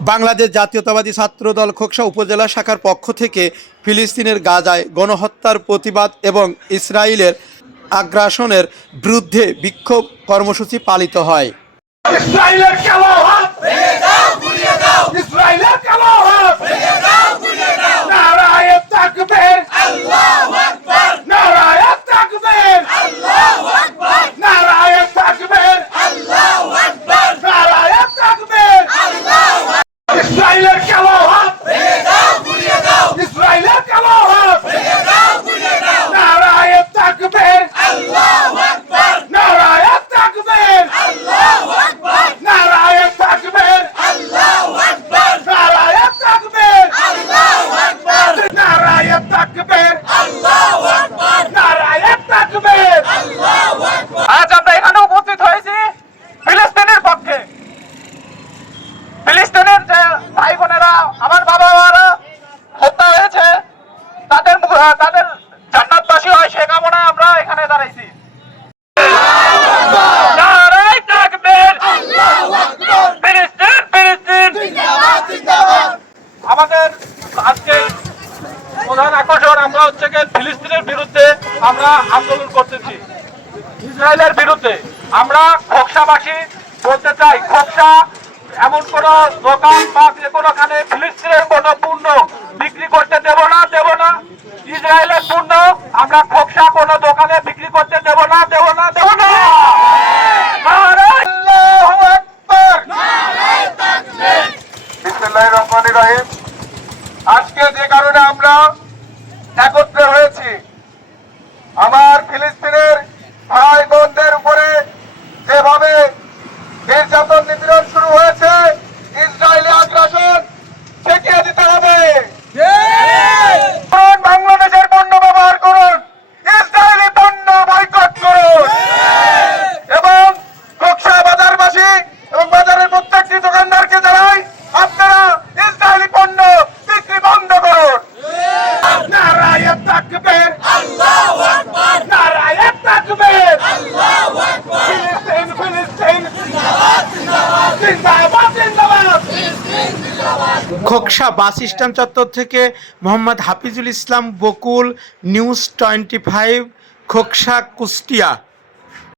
বাংলাদেশ জাতীয়তাবাদী ছাত্রদল খোকসা উপজেলা শাখার পক্ষ থেকে ফিলিস্তিনের গাজায় গণহত্যার প্রতিবাদ এবং ইসরায়েলের আগ্রাসনের বিরুদ্ধে বিক্ষোভ কর্মসূচি পালিত হয় ইসরায়েলের কালো হাত ভেঙে দাও গুলিয়ে দাও ইসরায়েলের কালো হাত ভেঙে দাও গুলিয়ে দাও নারায়ে তাকবীর আল্লাহু আকবার নারায়ে তাকবীর আল্লাহু আকবার নারায়ে তাকবীর আল্লাহু আকবার নারায়ে তাকবীর আল্লাহু আকবার ইসরায়েলের কালো হাত ভেঙে দাও গুলিয়ে দাও ইসরায়েলের কালো হাত ভেঙে দাও গুলিয়ে দাও নারায়ে তাকবীর আল্লাহু আকবার নারায়ে তাকবীর আল্লাহু আকবার নারায়ে তাকবীর আল্লাহু আকবার নারায়ে তাকবীর আল্লাহু আকবার নারায়ে তাকবীর আল্লাহু আকবার নারায়ে তাকবীর আল্লাহু আকবার আজ আমরা এখানে উপস্থিত হয়েছি ফিলিস্তিনের পক্ষে ফিলিস্তিনের যে ভাই আমার বাবা মারা হত্যা হয়েছে, তাদের তাদের জান্নাতবাসী হয় সে কামনায় আমরা এখানে দাঁড়াইছি! আমাদের আজকে প্রধান আকর্ষণ আমরা হচ্ছে ফিলিস্তিনের বিরুদ্ধে আমরা আন্দোলন করতেছি ইসরায়েলের বিরুদ্ধে আমরা খোকসাবাসী বলতে চাই, খোকসা এমন কোন দোকান বা যে কোনোখানে ফিলিস্তিনের কোন পণ্য বিক্রি করতে দেব না দেব না। ইসরায়েলের পণ্য আমরা খোকসা কোন দোকানে বিক্রি করতে দেব না দেব না দেব না। আজকে যে কারণে আমরা একত্রে তাকবীর আল্লাহু আকবার। নারায়ে তাকবীর আল্লাহু আকবার। ফিলিস্তিন ফিলিস্তিন। জিন্দাবাদ জিন্দাবাদ। জিন্দাবাদ জিন্দাবাদ। খোকসা বাস স্ট্যান্ড চত্বর থেকে Mohammad Hafizul Islam Bakul news twenty five Khoksa Kushtia.